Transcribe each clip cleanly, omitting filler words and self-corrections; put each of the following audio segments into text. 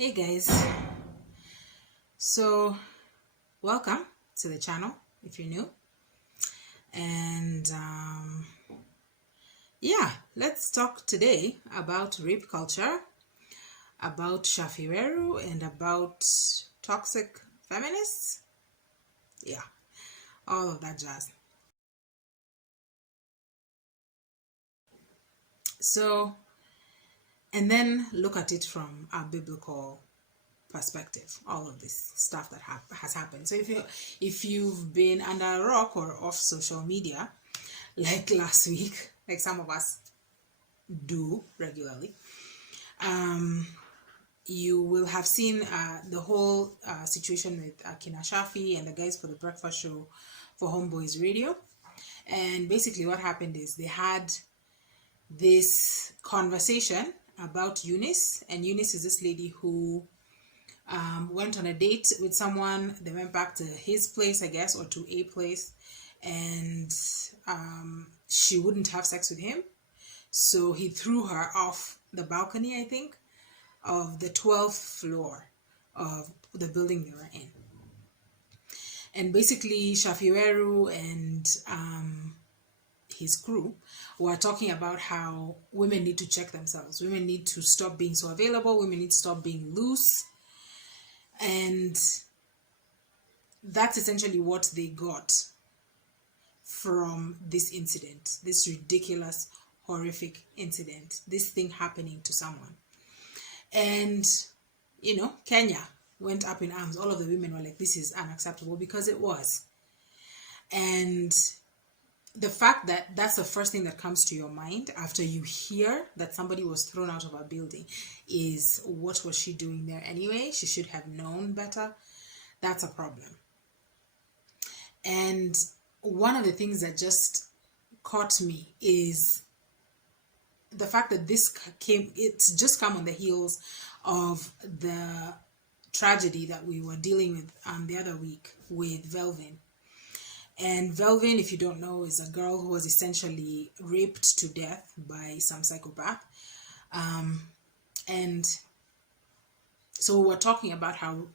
Hey guys, so welcome to the channel if you're new, and yeah, let's talk today about rape culture, about Shaffie Weru, and about toxic feminists. Yeah, all of that jazz. So, and then look at it from a biblical perspective, all of this stuff that has happened. So if you've been under a rock or off social media like last week, like some of us do regularly, you will have seen the whole situation with Kina Shafi and the guys for the breakfast show for Homeboys Radio. And basically what happened is they had this conversation about Eunice, and Eunice is this lady who went on a date with someone. They went back to his place, I guess, or to a place, and she wouldn't have sex with him. So he threw her off the balcony, I think, of the 12th floor of the building they were in. And basically, Shaffie Weru and his crew were talking about how women need to check themselves. Women need to stop being so available. Women need to stop being loose. And that's essentially what they got from this incident, this ridiculous, horrific incident, this thing happening to someone. And, Kenya went up in arms. All of the women were like, this is unacceptable, because it was. And the fact that that's the first thing that comes to your mind after you hear that somebody was thrown out of a building is, what was she doing there anyway? She should have known better. That's a problem. And one of the things that just caught me is the fact that it's just come on the heels of the tragedy that we were dealing with the other week with Velvin. And Velvin, if you don't know, is a girl who was essentially raped to death by some psychopath. And so we're talking about how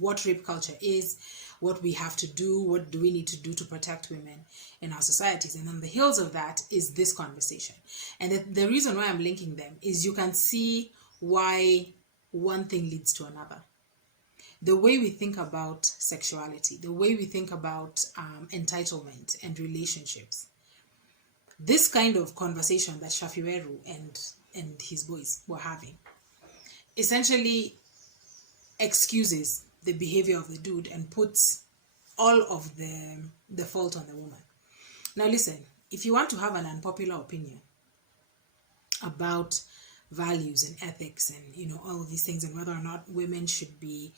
what rape culture is, what we have to do, what do we need to do to protect women in our societies. And on the heels of that is this conversation. And the reason why I'm linking them is you can see why one thing leads to another. The way we think about sexuality, the way we think about entitlement and relationships. This kind of conversation that Shaffie Weru and his boys were having essentially excuses the behavior of the dude and puts all of the fault on the woman. Now listen, if you want to have an unpopular opinion about values and ethics and all of these things, and whether or not women should be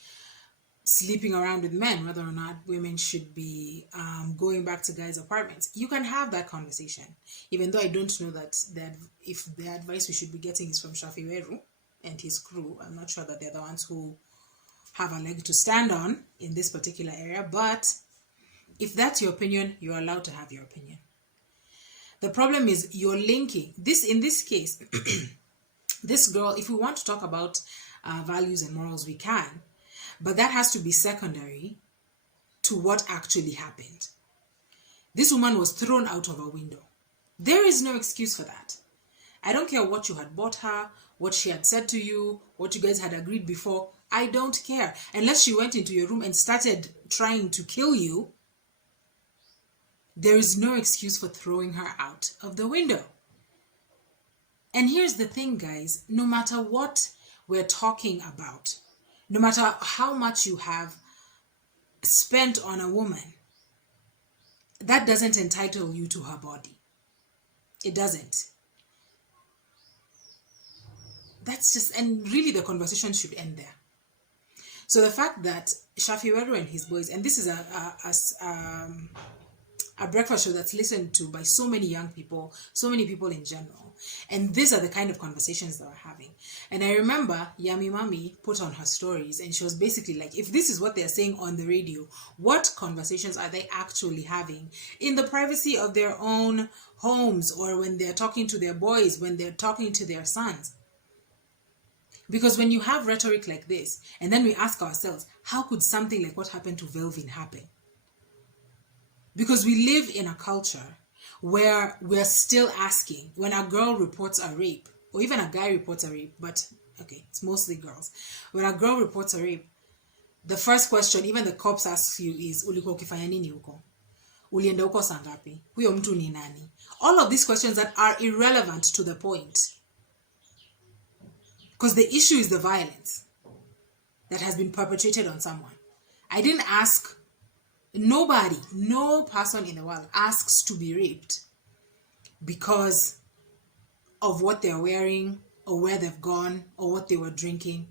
sleeping around with men, whether or not women should be going back to guys' apartments, you can have that conversation. Even though I don't know that if the advice we should be getting is from Shaffie Weru and his crew, I'm not sure that they're the ones who have a leg to stand on in this particular area. But if that's your opinion, you're allowed to have your opinion. The problem is you're linking this, in this case, this girl, if we want to talk about values and morals, we can. But that has to be secondary to what actually happened. This woman was thrown out of a window. There is no excuse for that. I don't care what you had bought her, what she had said to you, what you guys had agreed before. I don't care. Unless she went into your room and started trying to kill you, there is no excuse for throwing her out of the window. And here's the thing, guys. No matter what we're talking about, no matter how much you have spent on a woman, that doesn't entitle you to her body. It doesn't. That's just, and really the conversation should end there. So the fact that Shaffie Weru and his boys, and this is a breakfast show that's listened to by so many young people, so many people in general. And these are the kind of conversations that we're having. And I remember Yami Mami put on her stories, and she was basically like, if this is what they're saying on the radio, what conversations are they actually having in the privacy of their own homes, or when they're talking to their boys, when they're talking to their sons? Because when you have rhetoric like this, and then we ask ourselves, how could something like what happened to Velvin happen? Because we live in a culture where we're still asking, when a girl reports a rape, or even a guy reports a rape, but okay, it's mostly girls. When a girl reports a rape, the first question, even the cops ask you is, ulikuwa ukifanya nini huko? Ulienda huko saa ngapi? Huyo mtu ni nani? All of these questions that are irrelevant to the point. Because the issue is the violence that has been perpetrated on someone. I didn't ask, nobody, no person in the world asks to be raped because of what they're wearing or where they've gone or what they were drinking.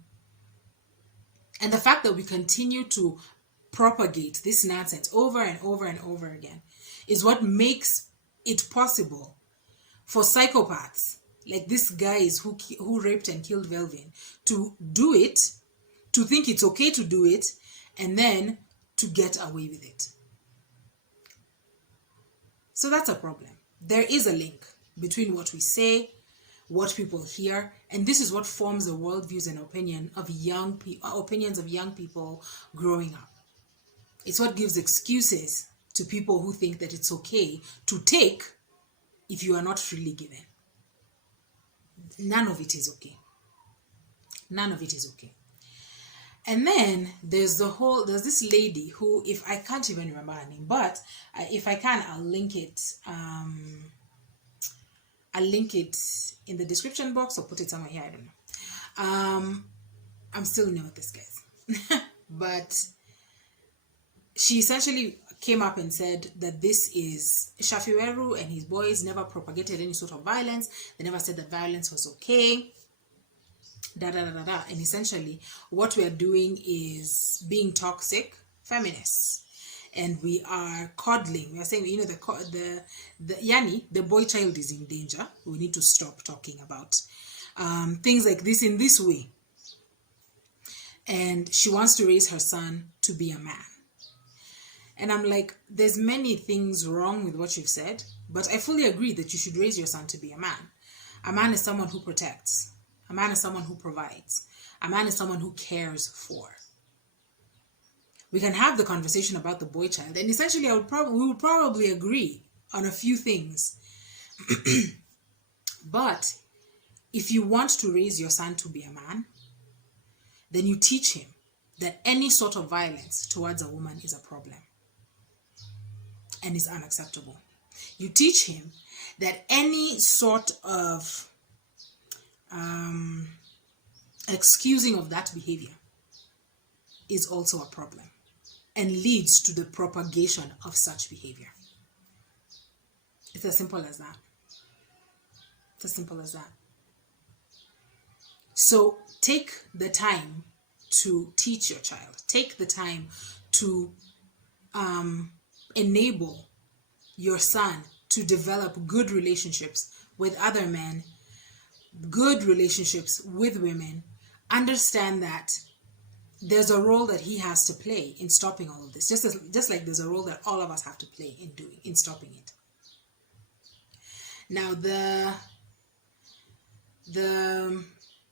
And the fact that we continue to propagate this nonsense over and over and over again is what makes it possible for psychopaths like these guys who raped and killed Velvin to do it, to think it's okay to do it, and then to get away with it. So that's a problem. There is a link between what we say, what people hear, and this is what forms the worldviews and opinions of young people growing up. It's what gives excuses to people who think that it's okay to take if you are not freely given. None of it is okay. None of it is okay. And then there's this lady who, if I can't even remember her name, but if I can, I'll link it. I'll link it in the description box or put it somewhere here. I don't know. I'm still new at this, guys. But she essentially came up and said that this is Shaffie Weru and his boys never propagated any sort of violence. They never said that violence was okay. And essentially what we are doing is being toxic feminists, and we are coddling. We are saying, the boy child is in danger. We need to stop talking about things like this in this way. And she wants to raise her son to be a man. And I'm like, there's many things wrong with what you've said, but I fully agree that you should raise your son to be a man. A man is someone who protects. A man is someone who provides. A man is someone who cares for. We can have the conversation about the boy child, and essentially we would probably agree on a few things. But if you want to raise your son to be a man, then you teach him that any sort of violence towards a woman is a problem and is unacceptable. You teach him that any sort of excusing of that behavior is also a problem and leads to the propagation of such behavior. It's as simple as that. It's as simple as that. So take the time to teach your child. Take the time to enable your son to develop good relationships with other men, good relationships with women. Understand that there's a role that he has to play in stopping all of this, just like there's a role that all of us have to play in stopping it. Now the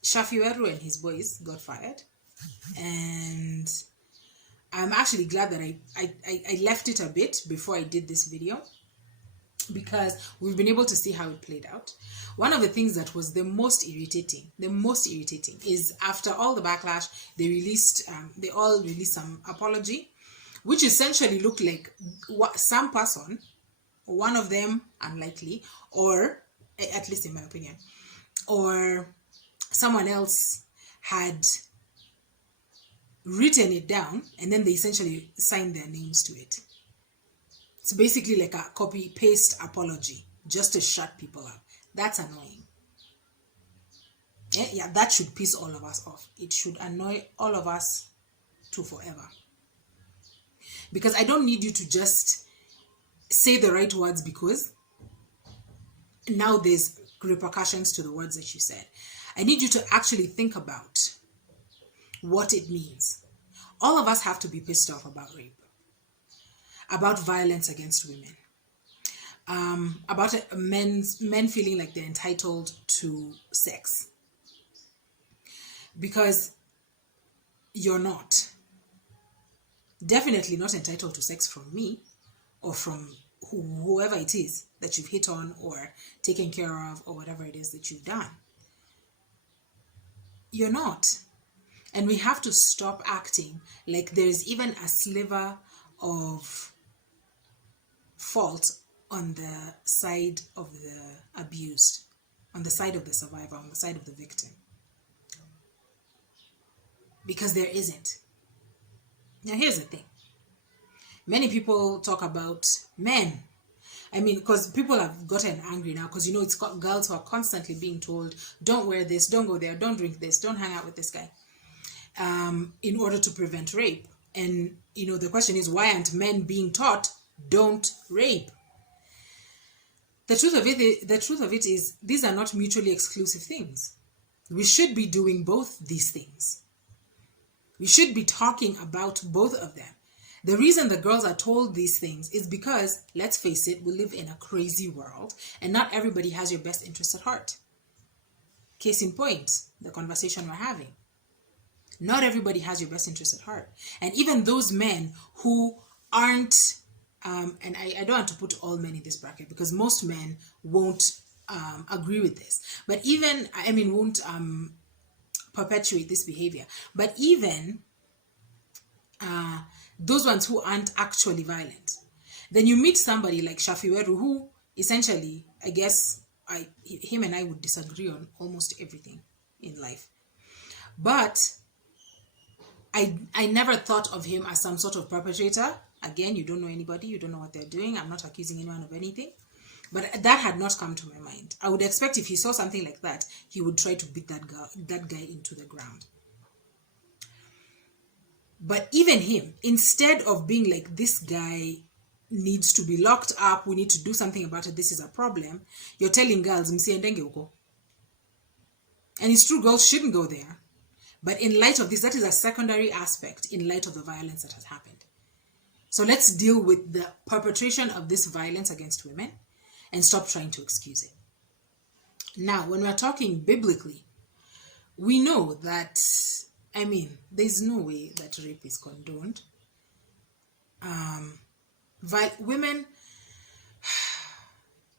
Shaffie Weru and his boys got fired, and I'm actually glad that I left it a bit before I did this video, because we've been able to see how it played out. One of the things that was the most irritating is after all the backlash, they all released some apology, which essentially looked like some person, one of them unlikely, or at least in my opinion, or someone else had written it down and then they essentially signed their names to it. It's basically like a copy-paste apology just to shut people up. That's annoying. Yeah, that should piss all of us off. It should annoy all of us to forever. Because I don't need you to just say the right words because now there's repercussions to the words that you said. I need you to actually think about what it means. All of us have to be pissed off about rape, about violence against women, about men feeling like they're entitled to sex. Because you're not. Definitely not entitled to sex from me or from whoever it is that you've hit on or taken care of or whatever it is that you've done. You're not. And we have to stop acting like there's even a sliver of fault on the side of the abused, on the side of the survivor, on the side of the victim. Because there isn't. Now here's the thing. Many people talk about men. I mean, because people have gotten angry now because, it's got girls who are constantly being told, don't wear this, don't go there, don't drink this, don't hang out with this guy, in order to prevent rape. And, the question is, why aren't men being taught, don't rape? The truth of it is, these are not mutually exclusive things. We should be doing both these things. We should be talking about both of them. The reason the girls are told these things is because, let's face it, we live in a crazy world and not everybody has your best interest at heart. Case in point, the conversation we're having. Not everybody has your best interest at heart. And even those men who aren't, and I don't want to put all men in this bracket because most men won't agree with this, but even, won't perpetuate this behavior. But even those ones who aren't actually violent. Then you meet somebody like Shaffie Weru, who essentially, I guess, him and I would disagree on almost everything in life. But I never thought of him as some sort of perpetrator. Again, you don't know anybody, you don't know what they're doing. I'm not accusing anyone of anything. But that had not come to my mind. I would expect if he saw something like that, he would try to beat that guy into the ground. But even him, instead of being like, this guy needs to be locked up, we need to do something about it, this is a problem, you're telling girls, msiendenge huko. And it's true, girls shouldn't go there. But in light of this, that is a secondary aspect in light of the violence that has happened. So let's deal with the perpetration of this violence against women and stop trying to excuse it. Now, when we're talking biblically, we know that, there's no way that rape is condoned. Women,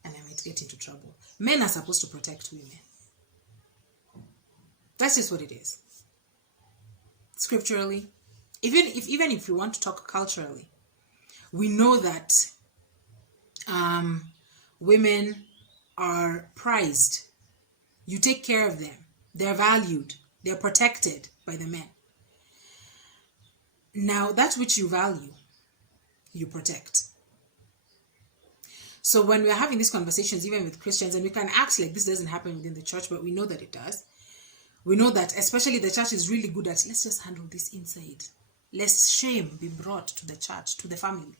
and I might get into trouble, men are supposed to protect women. That's just what it is. Scripturally, even if we want to talk culturally, we know that women are prized. You take care of them. They're valued. They're protected by the men. Now, that which you value, you protect. So when we're having these conversations, even with Christians, and we can act like this doesn't happen within the church, but we know that it does. We know that especially the church is really good at, let's just handle this inside. Lest shame be brought to the church, to the family.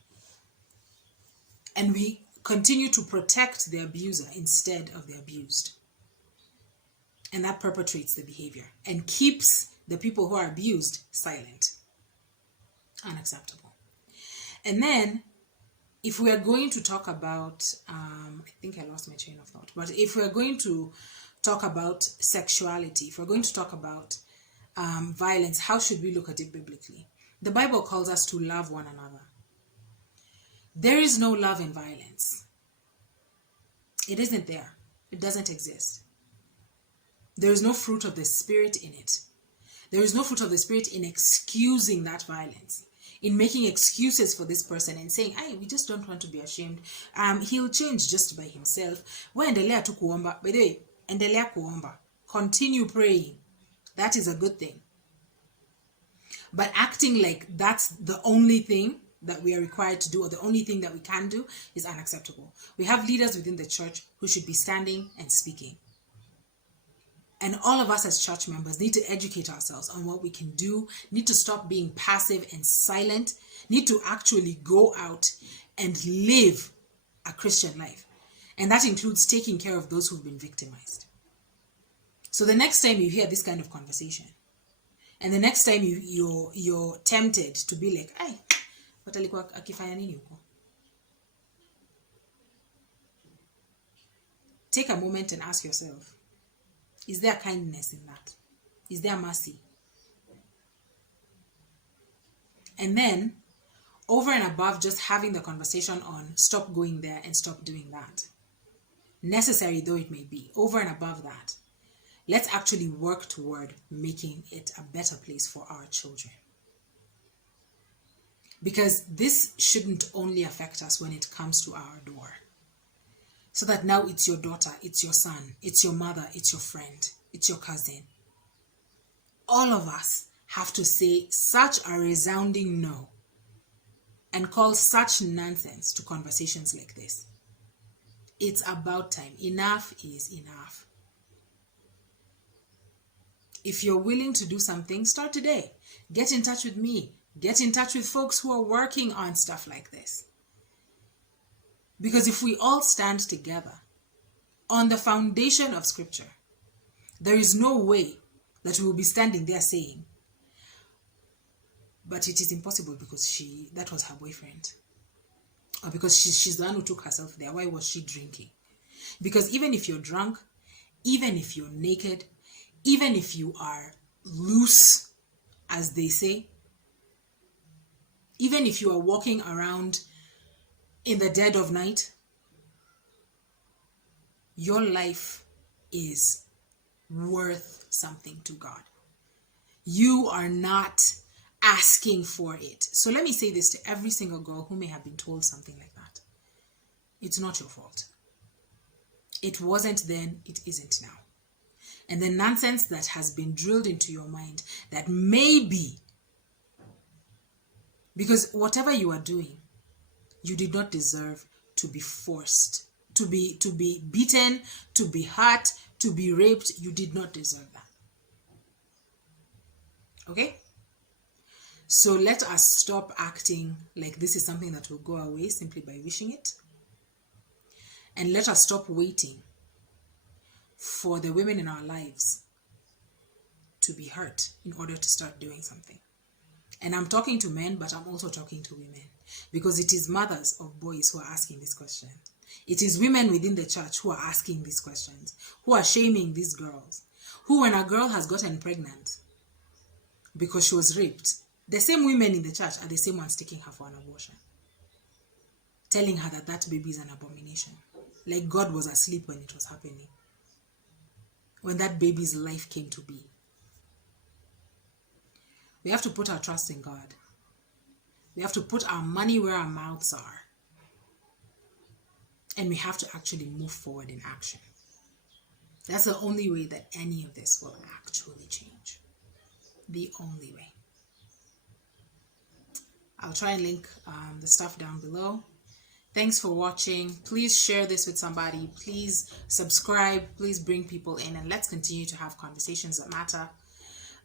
And we continue to protect the abuser instead of the abused. And that perpetuates the behavior and keeps the people who are abused silent. Unacceptable. And then, if we are going to talk about, I think I lost my train of thought, but if we're going to talk about sexuality, if we're going to talk about violence, how should we look at it biblically? The Bible calls us to love one another. There is no love in violence. It isn't there. It doesn't exist. There is no fruit of the Spirit in it. There is no fruit of the Spirit in excusing that violence, in making excuses for this person and saying, we just don't want to be ashamed. He'll change just by himself. Endelea tu kuomba. By the way, endelea kuomba. Continue praying. That is a good thing. But acting like that's the only thing that we are required to do or the only thing that we can do is unacceptable. We have leaders within the church who should be standing and speaking. And all of us as church members need to educate ourselves on what we can do, need to stop being passive and silent, need to actually go out and live a Christian life. And that includes taking care of those who've been victimized. So the next time you hear this kind of conversation, and the next time you're tempted to be like, but alikuwa akifanya nini huko? Take a moment and ask yourself, is there kindness in that? Is there mercy? And then, over and above just having the conversation on stop going there and stop doing that, necessary though it may be, over and above that, let's actually work toward making it a better place for our children. Because this shouldn't only affect us when it comes to our door. So that now it's your daughter, it's your son, it's your mother, it's your friend, it's your cousin. All of us have to say such a resounding no and call such nonsense to conversations like this. It's about time. Enough is enough. If you're willing to do something, start today. Get in touch with me. Get in touch with folks who are working on stuff like this. Because if we all stand together on the foundation of Scripture, there is no way that we will be standing there saying, but it is impossible because that was her boyfriend. Or because she's the one who took herself there. Why was she drinking? Because even if you're drunk, even if you're naked, even if you are loose, as they say, even if you are walking around in the dead of night, your life is worth something to God. You are not asking for it. So let me say this to every single girl who may have been told something like that. It's not your fault. It wasn't then, it isn't now. And the nonsense that has been drilled into your mind that maybe, because whatever you are doing, you did not deserve to be forced, to be beaten, to be hurt, to be raped. You did not deserve that. Okay? So let us stop acting like this is something that will go away simply by wishing it. And let us stop waiting for the women in our lives to be hurt in order to start doing something. And I'm talking to men, but I'm also talking to women. Because it is mothers of boys who are asking this question. It is women within the church who are asking these questions, who are shaming these girls, who, when a girl has gotten pregnant because she was raped, the same women in the church are the same ones taking her for an abortion, telling her that that baby is an abomination. Like God was asleep when it was happening, when that baby's life came to be. We have to put our trust in God. We have to put our money where our mouths are. And we have to actually move forward in action. That's the only way that any of this will actually change. The only way. I'll try and link the stuff down below. Thanks for watching. Please share this with somebody. Please subscribe. Please bring people in. And let's continue to have conversations that matter.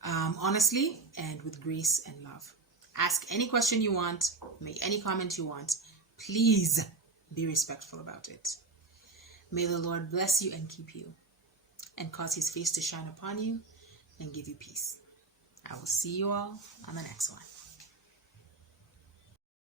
Honestly and with grace and love. Ask any question you want. Make any comment you want. Please be respectful about it. May the Lord bless you and keep you, and cause his face to shine upon you and give you peace. I will see you all on the next one.